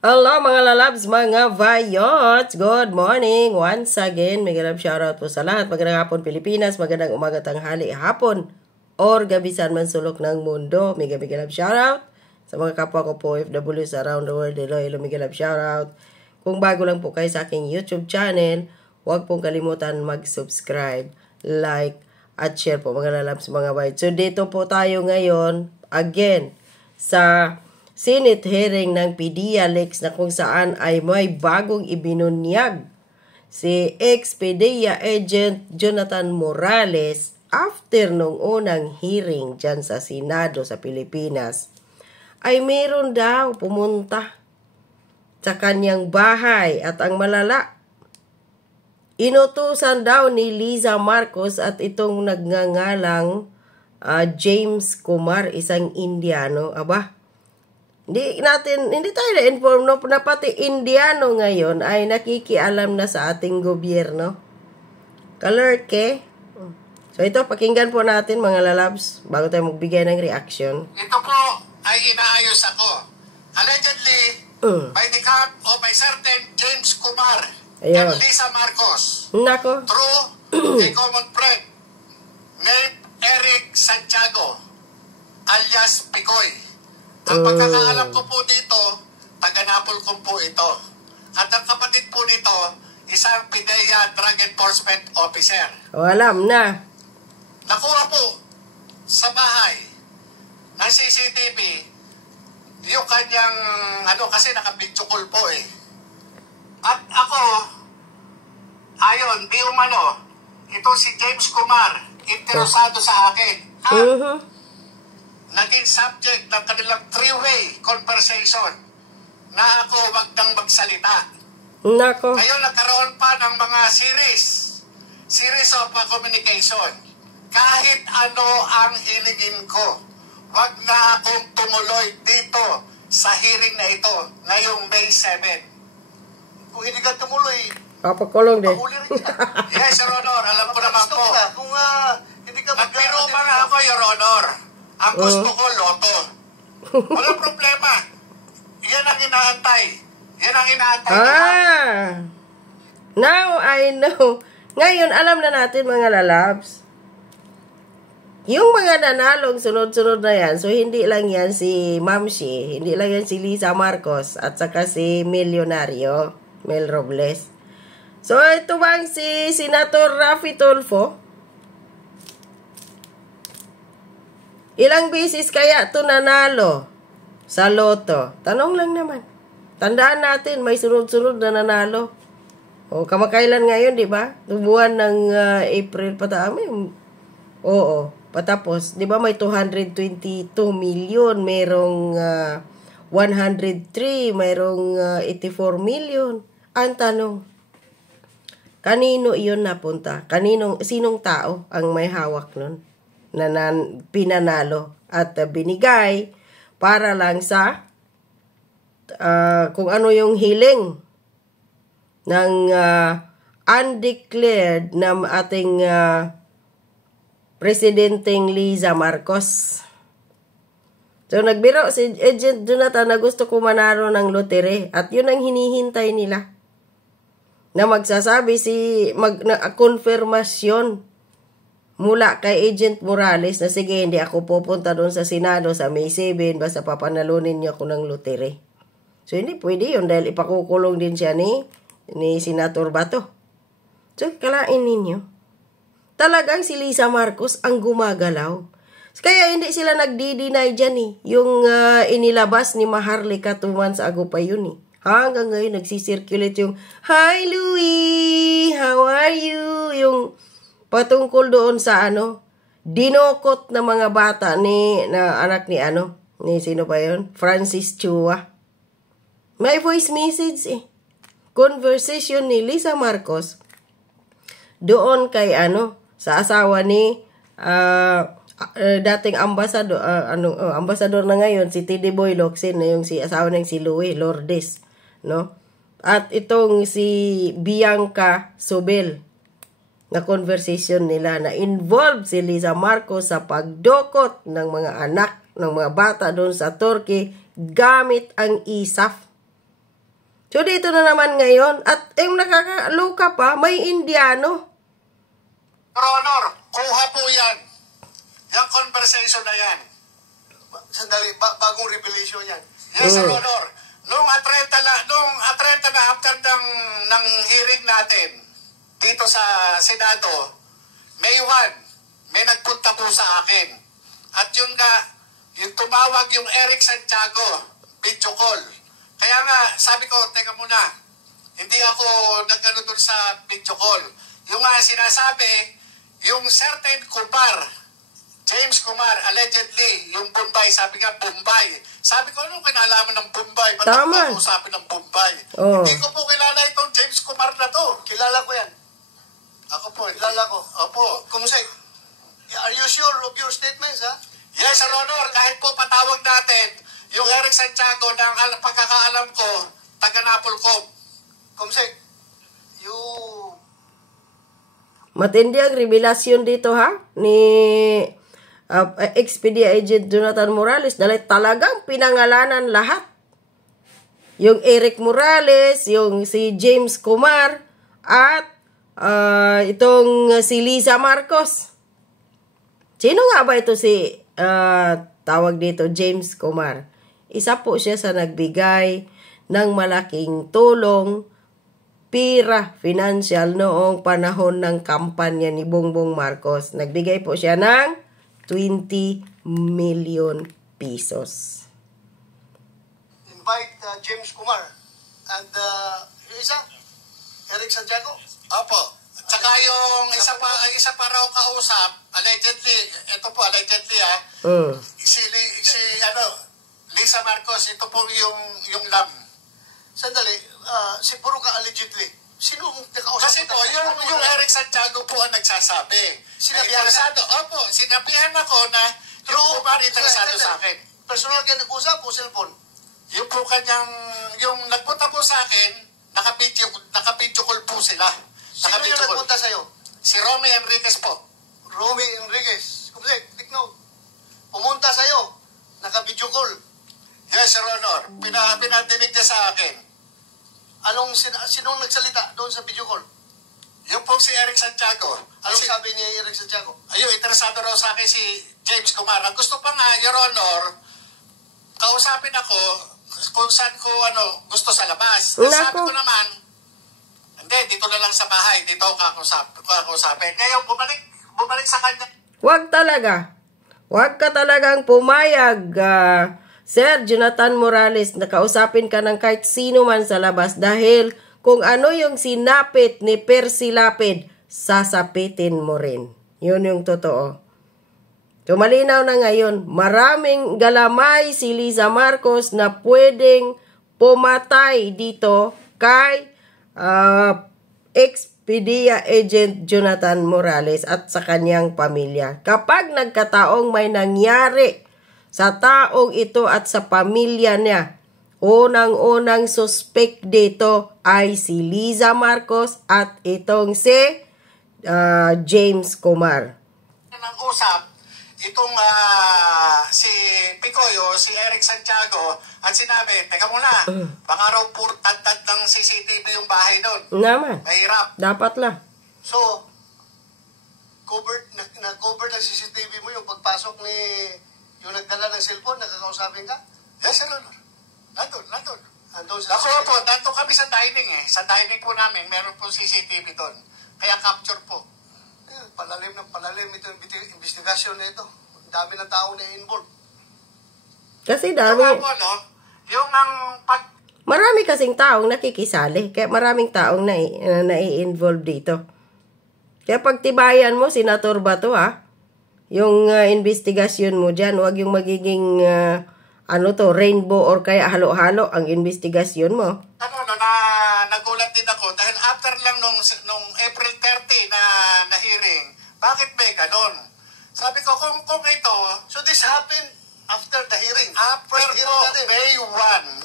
Hello mga lalabs, mga vayots! Good morning! Once again, may ganap shoutout po sa lahat. Magandang hapon Pilipinas, magandang umaga, tanghali, hapon, or gabi saan man sulok ng mundo. May ganap shoutout sa mga kapwa ko po OFWs around the world. Hello, may ganap shoutout. Kung bago lang po kayo sa aking YouTube channel, huwag pong kalimutan mag-subscribe, like, at share po mga lalabs, mga vayots. So dito po tayo ngayon, again, sa Senate hearing ng PDEA-LEX na kung saan ay may bagong ibinunyag si ex-PDEA agent Jonathan Morales after nung unang hearing dyan sa Senado sa Pilipinas. Ay meron daw pumunta sa kanyang bahay at ang malala, inutusan daw ni Liza Marcos at itong nagngangalang James Kumar, isang Indiano. Hindi tayo na-inform na pati Indiano ngayon ay nakikialam na sa ating gobyerno. Kalerke. So ito, pakinggan po natin mga lalabs bago tayo magbigay ng reaction. Ito po ay inaayos ako. Allegedly, by the camp of a certain James Kumar and Liza Marcos. Nako. Through a common friend named Eric Santiago alias Picoy. Ang pagkakaalam ko po dito, taga-Napolcom po ito. At ang kapatid po nito, isang PDEA Drug Enforcement Officer. Alam na. Nakuha po sa bahay ng CCTV yung kanyang, kasi naka-video call po eh. At ako, ayon, di umano, ito si James Kumar, interesado sa akin. Naging subject ng kanilang three-way conversation na ako wag nang magsalita. Nako. Ngayon nagkaroon pa ng mga series of communication. Kahit ano ang hilingin ko, wag na akong tumuloy dito sa hearing na ito ngayong May 7. Kung hindi ka tumuloy, papakulong din. Yes, Your Honor, alam ko naman po. Kung hindi ka Nagbiro pa nga ako, Your Honor. Ang gusto ko, loto. Walang problema. Yan ang inaantay. Yan ang inaantay nila. Now I know. Ngayon, alam na natin mga lalabs. Yung mga nanalong sunod-sunod na yan, so hindi lang yan si Mamshi, hindi lang yan si Liza Marcos, at saka si Milyonaryo, Mel Robles. So ito bang si Senator Raffy Tulfo? Ilang beses kaya ito nanalo sa loto? Tanong lang naman. Tandaan natin, may sunod-sunod na nanalo. O, kamakailan ngayon, di ba? Buwan ng April Oo, patapos. Di ba may 222 million, merong 103, merong 84 million. Ang tanong, kanino iyon napunta? Sinong tao ang may hawak nun? Na pinanalo at binigay para lang sa kung ano yung hiling ng undeclared na ating presidenteng Liza Marcos. So nagbiro si Agent Jonathan na gusto ko manalo ng lotere at yun ang hinihintay nila na magsasabi konfirmasyon mula kay Agent Morales na sige, hindi ako pupunta doon sa Senado sa May 7 basta papanalunin niyo ako ng lotere. So hindi pwede yun dahil ipakukulong din siya ni Senator Bato. So kalain ninyo. Talagang si Liza Marcos ang gumagalaw. Kaya hindi sila nagdi-deny dyan eh. Yung inilabas ni Maharlika 2 months ago pa yun eh. Hanggang ngayon nagsisirculate yung, "Hi Louie! How are you?" Yung patungkol doon sa dinokot na mga bata na anak ni sino pa yun? Francis Chua. May voice message eh. Conversation ni Liza Marcos doon kay sa asawa ni dating ambasador na ngayon si Teddy Boy Locsin na yung asawa ng si Louie Lourdes, no? At itong si Bianca Sobel na conversation nila na involved si Liza Marcos sa pagdokot ng mga anak ng mga bata doon sa Turkey gamit ang ISAF. So, dito na naman ngayon. At yung nakakaloka pa, may Indiano. Your Honor, kuha po yan. Yung conversation na yan. Sandali, bagong revelation yan. Yes, Your Honor. Nung atrenta na after ng hearing natin dito sa Senado, May 1, may nagpunta po sa akin. At yun nga, yung tumawag yung Eric Santiago, video call. Kaya nga, sabi ko, teka muna, hindi ako nagano dun sa video call. Yung nga sinasabi, yung certain Kumar, James Kumar, allegedly, yung Bombay, sabi nga, Bombay. Sabi ko, anong kinalaman ng Bombay? Ba't Tama. ako usapin ng Bombay? Oh. Hindi ko po kilala itong James Kumar na to. Kilala ko yan. Ako po. Kilala ko. Opo. Kumusay, are you sure of your statements, ha? Yes, Sir Honor, kahit po patawag natin, yung Eric Santiago, na pagkakaalam ko, taga-Napolcom. Kumusay, you... Matindi ang revelasyon dito ha ni ex-PDEA agent Jonathan Morales dahil talagang pinangalanan lahat. Yung Eric Morales, yung si James Kumar at itong si Liza Marcos. Sino nga ba ito si tawag dito James Kumar? Isa po siya sa nagbigay ng malaking tulong pira financial noong panahon ng kampanya ni Bongbong Marcos. Nagbigay po siya ng 20 million pesos. invite James Kumar and yung isa, Eric Santiago. Opo. Tsaka yung isa pa raw kausap, allegedly, ito po allegedly si Liza Marcos, ito po yung LAM. Sandali, si puro ka allegedly. Sino ang nakausap? Kasi po, yung Eric Santiago po ang nagsasabi. Sinabihan Interesado. Opo, sinabihan ako na yung Kumar interesado sa akin. Personal kayo nag-usap o cellphone? Yung po kanyang, yung nagpunta po sa akin, naka-video call po sila. Sino yung nagpunta sa'yo? Si Romy Enriquez po. Romy Enriquez. Kumsek, take note. Pumunta sa'yo, naka-video call. Yes, Your Honor. Pinadinig niya sa akin. Sinong nagsalita doon sa video call? Yung po si Eric Santiago. Anong sabi niya Eric Santiago? Ayun, interesado raw sa akin si James Kumar. Ang gusto pa nga, Your Honor, kausapin ako kung saan ko gusto sa labas. Sabi ko naman, hindi, dito na lang sa bahay. Dito ako kakausapin. Ngayon, bumalik sa kanya. Huwag ka talagang pumayag, Sir Jonathan Morales, na kausapin ka ng kahit sino man sa labas dahil kung ano yung sinapit ni Percy Lapid, sasapitin mo rin. Yun yung totoo. So, malinaw na ngayon, maraming galamay si Liza Marcos na pwedeng pumatay dito kay ex-PDEA agent Jonathan Morales at sa kanyang pamilya. Kapag nagkataong may nangyari sa taong ito at sa pamilya niya, unang-unang suspect dito ay si Liza Marcos at itong si James Kumar. Nang usap, itong si Picoy o si Eric Santiago at sinabi, teka muna, baka raw purtad ng CCTV yung bahay doon. Naman. Mahirap. Dapat lang. So, na-cover ng CCTV mo yung pagpasok ni yung nagdala ng cellphone, nakakausapin ka? Yes, Sir Honor. Nandun. Andun sa Ako po, nandun kami sa dining Sa dining po namin, meron po CCTV doon. Kaya capture po. Palalim ito yung investigasyon na ito. Ang dami ng tao na involved. Kasi Yung dami, po, yung ang marami kasing taong nakikisali. Kaya maraming taong nai-involve dito. Kaya pagtibayan mo, Senator Bato yung investigasyon mo dyan, huwag yung magiging rainbow or kaya halo-halo ang investigasyon mo. Nagulat din ako dahil after lang nung April 30 na hearing, bakit may ganon? Sabi ko, kung ito, So this happened after the hearing? after First po, hearing natin.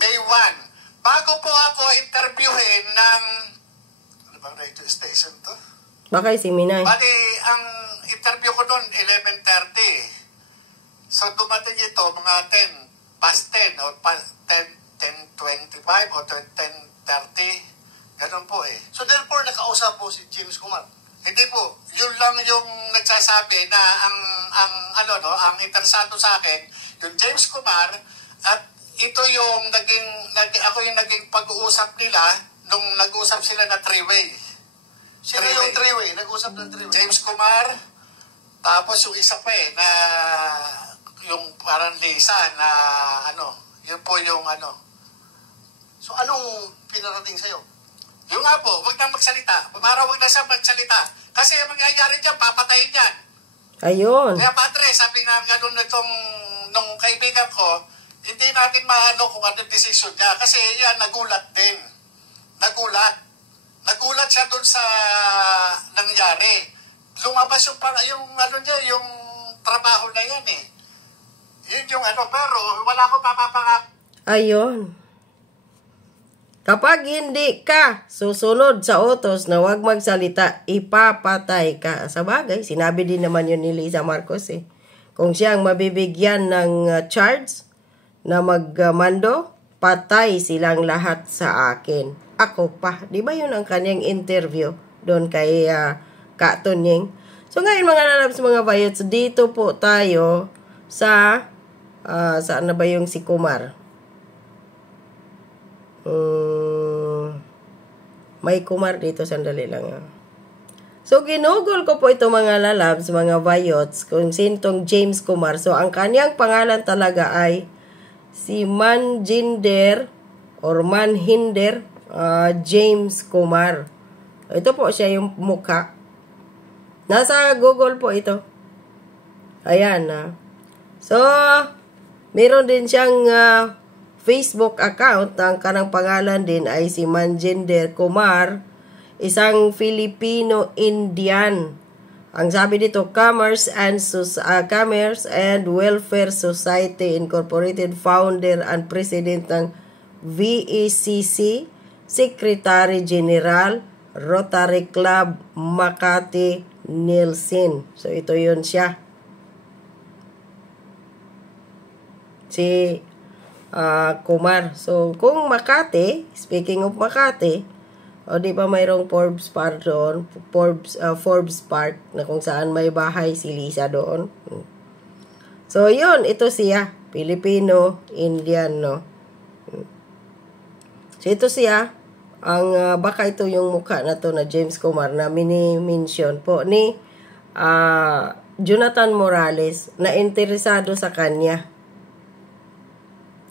May 1, bago po ako interviewin ng, ano bang radio station to? Baka si Minay. Bali, ang interview ko noon, 11:30. So, dumating ito, mga 10 past 10, o 10:25 o 10:30 30. Ganun po eh. So therefore, nakausap po si James Kumar. Hindi po, yun lang yung nagsasabi na ang interesado sa akin, yung James Kumar, at ito yung ako yung naging pag-uusap nila nung nag-usap sila na three-way. Sino yung three-way? Nag-usap ng three-way? James Kumar, tapos yung isa pa na yung parang Lisa na yun po yung So anong pinarating sa'yo? Yung nga po, wag na magsalita. Para wag na siya magsalita. Kasi ang mangyayari dyan, papatayin yan. Ayun. Kaya padre, sabi nga ganun nung kaibigan ko, hindi natin maano kung ano decision niya. Kasi yan, nagulat din. Nagulat siya dun sa nangyari. Lumabas yung yung trabaho na yan eh. Yun yung pero wala ko papapangak. Ayun. Kapag hindi ka susunod sa utos na huwag magsalita, ipapatay ka. Sa bagay, sinabi din naman yun ni Lisa Marcos eh. Kung siyang mabibigyan ng charge na magmando, patay silang lahat sa akin. Ako pa. Di ba yun ang kanyang interview doon kay Katunying? So ngayon mga lalabs, mga bayots, dito po tayo sa saan na ba yung si Kumar? May Kumar dito, sandali lang. So, ginugol ko po ito mga lalabs, mga bayots, kung sintong James Kumar. So, ang kanyang pangalan talaga ay si Manhinder James Kumar. Ito po siya yung mukha. Nasa Google po ito. Ayan. So, meron din siyang Facebook account. Ang kanang pangalan din ay si Manhinder Kumar, isang Filipino-Indian. Ang sabi dito, Commerce and Welfare Society Incorporated, founder and president ng VECC, Secretary General, Rotary Club, Makati, Nielsen. So, ito yun siya. Si Kumar. So, kung Makati, speaking of Makati, di ba mayroong Forbes part doon? Forbes part na kung saan may bahay si Lisa doon. So, yun. Ito siya. Filipino-Indian, no? So, ito siya. Baka ito yung mukha na to na James Kumar na mini-mention po ni Jonathan Morales na interesado sa kanya.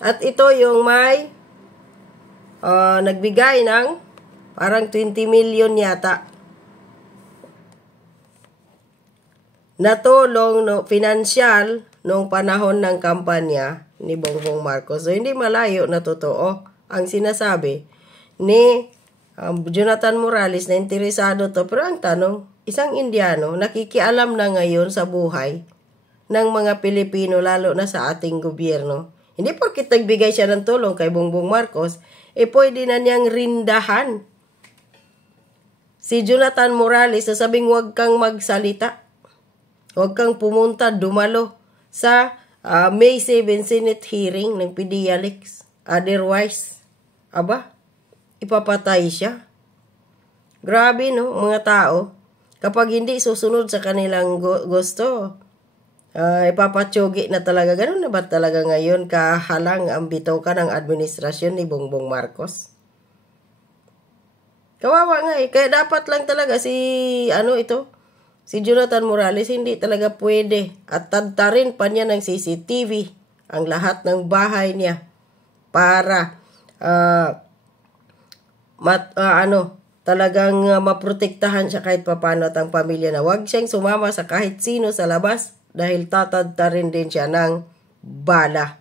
At ito yung may nagbigay ng parang 20 million yata na tulong financial nung panahon ng kampanya ni Bongbong Marcos. So, hindi malayo na totoo ang sinasabi ni Jonathan Morales na interesado to. Pero ang tanong, isang Indiano nakikialam na ngayon sa buhay ng mga Pilipino, lalo na sa ating gobyerno. Hindi porkit nagbigay siya ng tulong kay Bongbong Marcos, pwede na niyang rindahan si Jonathan Morales na sabing huwag kang magsalita. Huwag kang pumunta, dumalo sa May 7 Senate hearing ng PDLX. Otherwise, ipapatay siya. Grabe, no, mga tao. Kapag hindi susunod sa kanilang gusto, ipapatyogi na talaga. Ganun na ba talaga ngayon kahalang ang bitoka ng administrasyon ni Bongbong Marcos? Kawawa nga Kaya dapat lang talaga si Jonathan Morales hindi talaga pwede. At tadtarin pa niya ng CCTV ang lahat ng bahay niya para talagang maprotektahan siya kahit papano at ang pamilya na huwag siyang sumama sa kahit sino sa labas dahil tatadtarin din siya ng bala.